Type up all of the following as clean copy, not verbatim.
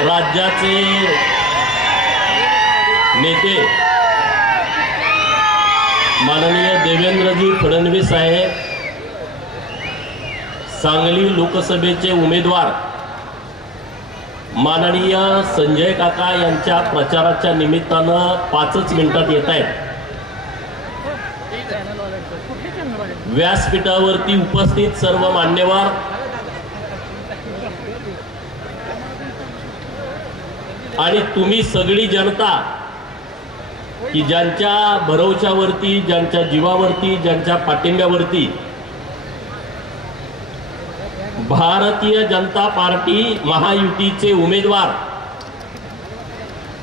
राज्याचे नेते माननीय देवेंद्रजी फडणवीस साहेब, सांगली लोकसभेचे उमेदवार माननीय संजय काका यांच्या प्रचाराच्या निमित्तानं 5 मिनिटात येत आहेत. व्यासपीठावरती उपस्थित सर्व मान्यवर, आणि तुम्ही सगळी जनता की ज्यांच्या भरवशावरती, ज्यांच्या जीवावरती, ज्यांच्या पाठिंब्यावरती भारतीय जनता पार्टी महायुतीचे उमेदवार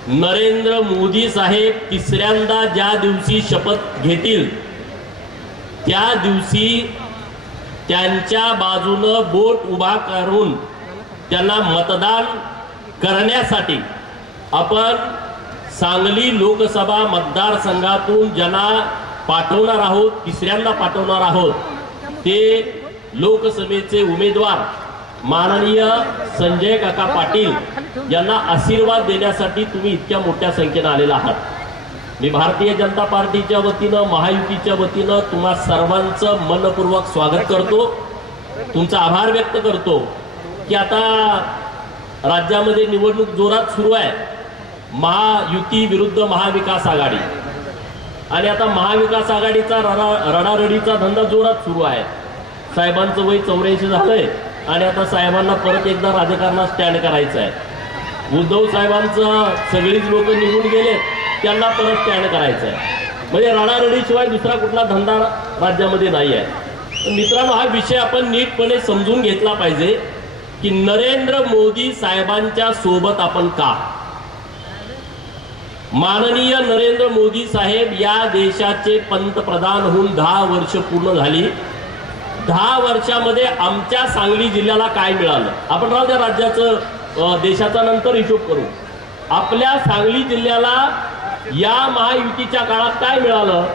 नरेंद्र मोदी साहेब तिसऱ्यांदा ज्या दिवशी शपथ घेतील त्या दिवशी त्यांच्या बाजूनं बोट उभा करून त्यांना मतदान करण्यासाठी आपण सांगली लोकसभा मतदारसंघातून ज्यांना पाठवणार आहोत, तिसऱ्यांदा पाठवणार आहोत, ते लोकसभेचे उमेदवार माननीय संजय काका पाटील यांना आशीर्वाद देण्यासाठी तुम्ही इतक्या मोठ्या संख्येने आलेला आहात. मी भारतीय जनता पार्टीच्या वतीनं, महायुतीच्या वतीनं तुम्हा सर्वांचं मनपूर्वक स्वागत करतो, तुमचा आभार व्यक्त करतो की आता राज्यामध्ये निवडणूक जोरात सुरू आहे. महायुती विरुद्ध महाविकास आघाडी, आणि आता महाविकास आघाडीचा रडारडीचा धंदा जोरात सुरू आहे. साहेबांचं वय 84 झालंय आणि आता साहेबांना परत एकदा राजकारणात स्टँड करायचं आहे. उद्धव साहेबांचं सगळीच लोक निघून गेलेत, त्यांना परत स्टँड करायचं आहे. म्हणजे रडारडीशिवाय दुसरा कुठला धंदा राज्यामध्ये नाही आहे. मित्रांनो, हा विषय आपण नीटपणे समजून घेतला पाहिजे की नरेंद्र मोदी साहेबांच्या सोबत आपण का. माननीय नरेंद्र मोदी साहेब या देशाचे पंतप्रधान होऊन 10 वर्ष पूर्ण झाली. 10 वर्षामध्ये आमच्या सांगली जिल्ह्याला काय मिळालं, आपण राहू द्या राज्याचं देशाचा नंतर हिशोब करू. आपल्या सांगली जिल्ह्याला या महायुतीच्या काळात काय मिळालं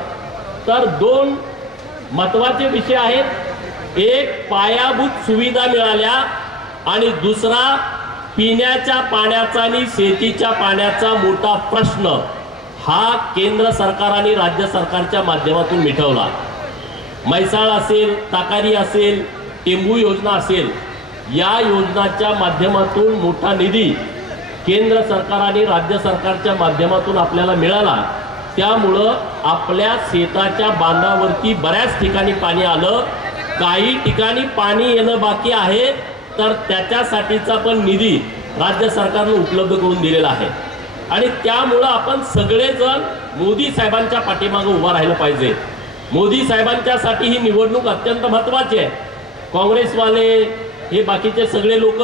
तर 2 महत्वाचे विषय आहेत. एक, पायाभूत सुविधा मिळाल्या, आणि दुसरा, पिण्याच्या पाण्याचा आणि शेतीच्या पाण्याचा मोठा प्रश्न हा केंद्र सरकार आणि राज्य सरकारच्या माध्यमातून मिटवला. म्हैसाळ असेल, ताकारी असेल, टेंबू योजना असेल, या योजनाच्या माध्यमातून मोठा निधी केंद्र सरकार आणि राज्य सरकारच्या माध्यमातून आपल्याला मिळाला. त्यामुळं आपल्या शेताच्या बांधावरती बऱ्याच ठिकाणी पाणी आलं. काही ठिकाणी पाणी येणं बाकी आहे, तर त्याच्यासाठीचा पण निधी राज्य सरकारने उपलब्ध करून दिलेला आहे. आणि त्यामुळं आपण सगळेजण मोदी साहेबांच्या पाठीमागे उभा राहिलं पाहिजे. मोदी साहेबांच्यासाठी ही निवडणूक अत्यंत महत्त्वाची आहे. काँग्रेसवाले हे बाकीचे सगळे लोक,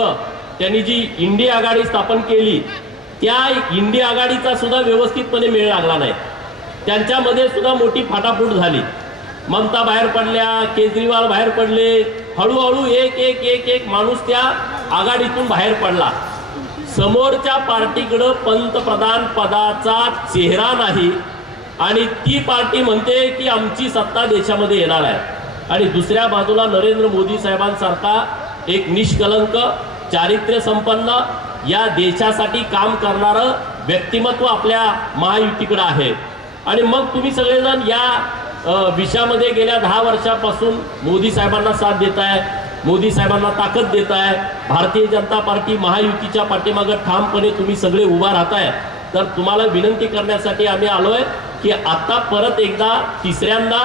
त्यांनी जी इंडिया आघाडी स्थापन केली, त्या इंडिया आघाडीचा सुद्धा व्यवस्थितपणे मेळ लागला नाही. त्यांच्यामध्ये सुद्धा मोठी फाटाफूट झाली. ममता बाहेर पडल्या, केजरीवाल बाहेर पडले, हळूहळू एक माणूस त्या आघाडीतून बाहेर पडला. समोरच्या पार्टीकडे पंतप्रधान पदाचा चेहरा नाही, आणि ती पार्टी म्हणते की आमची सत्ता देशामध्ये येणार आहे. आणि दुसऱ्या बाजूला नरेंद्र मोदी साहेबांसारखा एक निष्कलंक, चारित्र्य संपन्न, या देशासाठी काम करणारं व्यक्तिमत्व आपल्या महायुतीकडे आहे. आणि मग तुम्ही सगळेजण या विषयामध्ये गेल्या 10 वर्षापासून मोदी साहेबांना साथ देताय, मोदी साहेबांना ताकद देताय. भारतीय जनता पार्टी महायुतीच्या पाठीमागे ठामपणे तुम्ही सगळे उभा राहताय. तर तुम्हाला विनंती करण्यासाठी आम्ही आलोय की आता परत एकदा तिसऱ्यांदा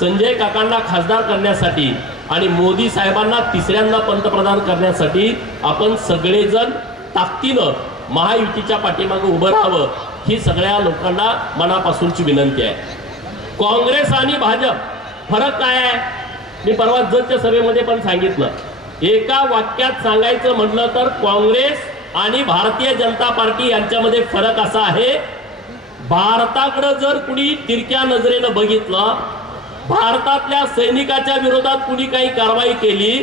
संजय काकांना खासदार करण्यासाठी आणि मोदी साहेबांना तिसऱ्यांदा पंतप्रधान करण्यासाठी आपण सगळेजण ताकदीनं महायुतीच्या पाठीमागे उभं राहावं, ही सगळ्या लोकांना मनापासूनची विनंती आहे. काँग्रेस आणि भाजप फरक काय आहे, मी परवा जतच्या सभेमध्ये पण सांगितलं. एका वाक्यात सांगायचं म्हटलं तर काँग्रेस आणि भारतीय जनता पार्टी यांच्यामध्ये फरक असा आहे, भारताकडे जर कुणी तिरक्या नजरेनं बघितलं, भारतातल्या सैनिकाच्या विरोधात कुणी काही कारवाई केली,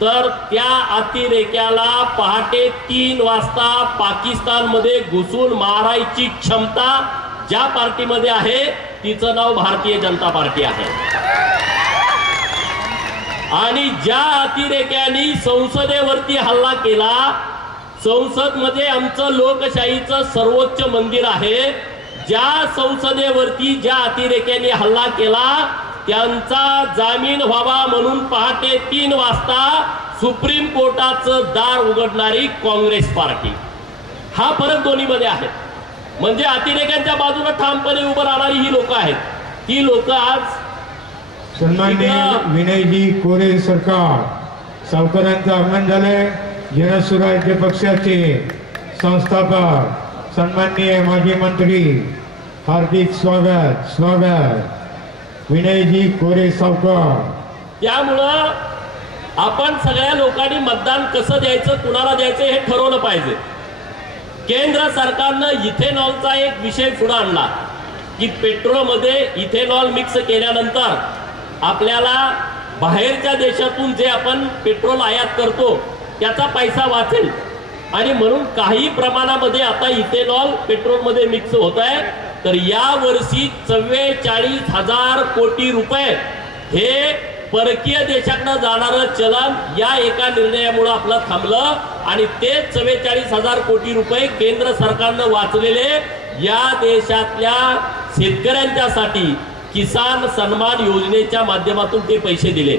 तर त्या अतिरेक्याला पहाटे 3 वाजता पाकिस्तानमध्ये घुसून मारायची क्षमता ज्या पार्टीमध्ये आहे तिचं नाव भारतीय जनता पार्टी आहे. आणि ज्या अतिरेक्यांनी संसदेवरती हल्ला केला, संसद मध्ये आमचं लोकशाहीचं सर्वोच्च मंदिर आहे। ज्या संसदेवरती ज्या अतिरेक्यांनी हल्ला केला त्यांचा जामीन व्हावा म्हणून पहाटे 3 वाजता सुप्रीम कोर्टाचं दार उघडणारी काँग्रेस पार्टी, हा फरक दोन्हीमध्ये आहे। म्हणजे अतिरेक्यांच्या बाजूने ठामपणे उभं राहणारी ही लोक आहेत, ती लोक आज सन्माननीय विनयजी कोरे सरकार सावकारांचं आगमन झालंय। जनसुराज्य पक्षाचे संस्थापक सन्माननीय माजी मंत्री हार्दिक स्वागत विनयजी कोरे सावकार। त्यामुळं आपण सगळ्या लोकांनी मतदान कसं द्यायचं, कुणाला द्यायचं हे ठरवलं पाहिजे। केंद्र सरकारनं इथेनॉलचा एक विषय पुढे आणला की पेट्रोलमध्ये इथेनॉल मिक्स केल्यानंतर आपल्याला बाहेरच्या देशातून जे आपण पेट्रोल आयात करतो त्याचा पैसा वाचेल आणि म्हणून काही प्रमाणामध्ये आता इथेनॉल पेट्रोलमध्ये मिक्स होत आहे। तर या वर्षी 44,000 कोटी रुपये हे परकीय देशाकडे जाणारं चलन या एका निर्णयामुळे आपलं थांबलं आणि ते 44,000 कोटी रुपये केंद्र सरकारनं वाचलेले या देशातल्या शेतकऱ्यांच्यासाठी किसान सन्मान योजनेच्या माध्यमातून ते पैसे दिले।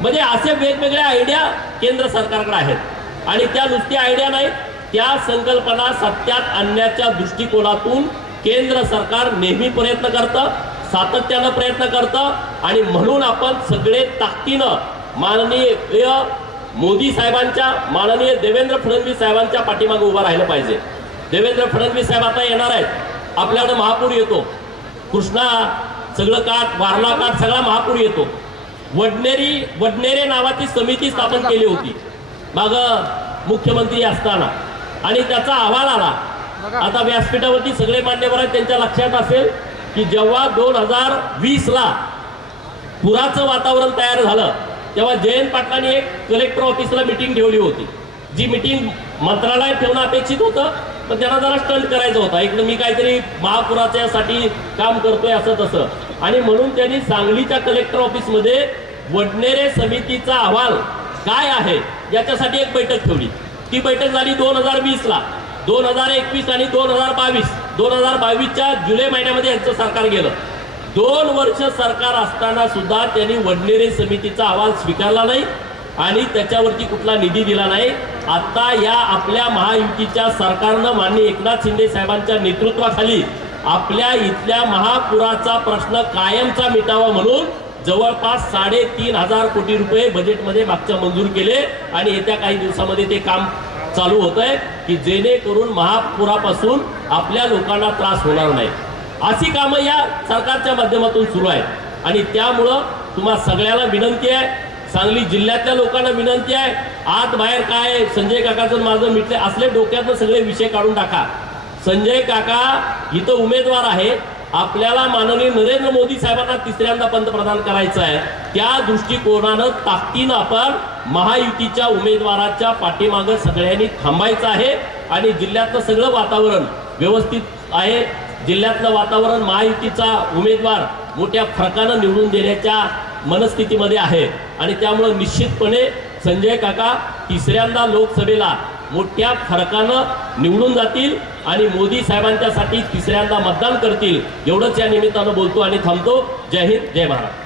म्हणजे असे वेगवेगळ्या आयडिया केंद्र सरकारकडे आहेत आणि त्या नुसत्या आयडिया नाही, त्या संकल्पना सत्यात आणण्याच्या दृष्टिकोनातून केंद्र सरकार नेहमी प्रयत्न करतं, सातत्यानं प्रयत्न करतं आणि म्हणून आपण सगळे ताकदीनं माननीय मोदी साहेबांच्या, माननीय देवेंद्र फडणवीस साहेबांच्या पाठीमागे उभा राहिलं पाहिजे। देवेंद्र फडणवीस साहेब आता येणार आहेत, आपल्याकडे महापूर येतो, कृष्णा सगळं काठ वारणा काठ सगळा महापूर येतो। वडनेरे नावाची समिती स्थापन केली होती माग मुख्यमंत्री असताना आणि त्याचा अहवाल आला। आता व्यासपीठावरती सगळे मान्यवर आहेत, त्यांच्या लक्षात असेल की जेव्हा 2020ला पुराचं वातावरण तयार झालं तेव्हा जयंत पाटलांनी एक कलेक्टर ऑफिसला मीटिंग ठेवली होती, जी मीटिंग मंत्रालयात ठेवणं अपेक्षित होतं पण त्यांना जरा स्टंट करायचं होता, इकडे मी काहीतरी महापुराच्यासाठी काम करतोय असं तसं, आणि म्हणून त्यांनी सांगलीच्या कलेक्टर ऑफिसमध्ये वडनेरे समितीचा अहवाल काय आहे याच्यासाठी एक बैठक ठेवली। ती बैठक झाली 2020ला, 2021 आणि 2022च्या जुलै महिन्यामध्ये यांचं सरकार गेलं। 2 वर्ष सरकार असताना सुद्धा त्यांनी वडनेरे समितीचा अहवाल स्वीकारला नाही आणि त्याच्यावरती कुठला निधी दिला नाही। आता या आपल्या महायुतीच्या सरकारनं माननीय एकनाथ शिंदे साहेबांच्या नेतृत्वाखाली आपल्या इथल्या महापुराचा प्रश्न कायमचा मिटावा म्हणून जवळपास 3,500 कोटी रुपये बजेटमध्ये मागच्या मंजूर केले आणि येत्या काही दिवसामध्ये ते काम चालू होत आहे की जेणेकरून महापुरापासून आपल्या लोकांना त्रास होणार नाही। अशी कामं या सरकारच्या माध्यमातून सुरू आहेत आणि त्यामुळं तुम्हा सगळ्याला विनंती आहे, सांगली जिल्ह्यातल्या लोकांना विनंती आहे, आत बाहेर काय संजय काकाचं माझं मिटले असले डोक्यातनं सगळे विषय काढून टाका। संजय काका इथं उमेदवार आहे, आपल्याला माननीय नरेंद्र मोदी साहेबांना तिसऱ्यांदा पंतप्रधान करायचं आहे, त्या दृष्टिकोनानं ताकदीनं आपण महायुतीच्या उमेदवाराच्या पाठीमागे सगळ्यांनी थांबायचं आहे आणि जिल्ह्यातलं सगळं वातावरण व्यवस्थित आहे। जिल्ह्यातलं वातावरण महायुतीचा उमेदवार मोठ्या फरकानं निवडून देण्याच्या मनस्थितीमध्ये आहे आणि त्यामुळे निश्चितपणे संजय काका तिसऱ्यांदा लोकसभेला मोठ्या फरकानं निवडून जातील आणि मोदी साहेबांच्यासाठी तिसऱ्यांदा मतदान करतील, एवढंच या निमित्तानं बोलतो आणि थांबतो। जय हिंद, जय महाराष्ट्र।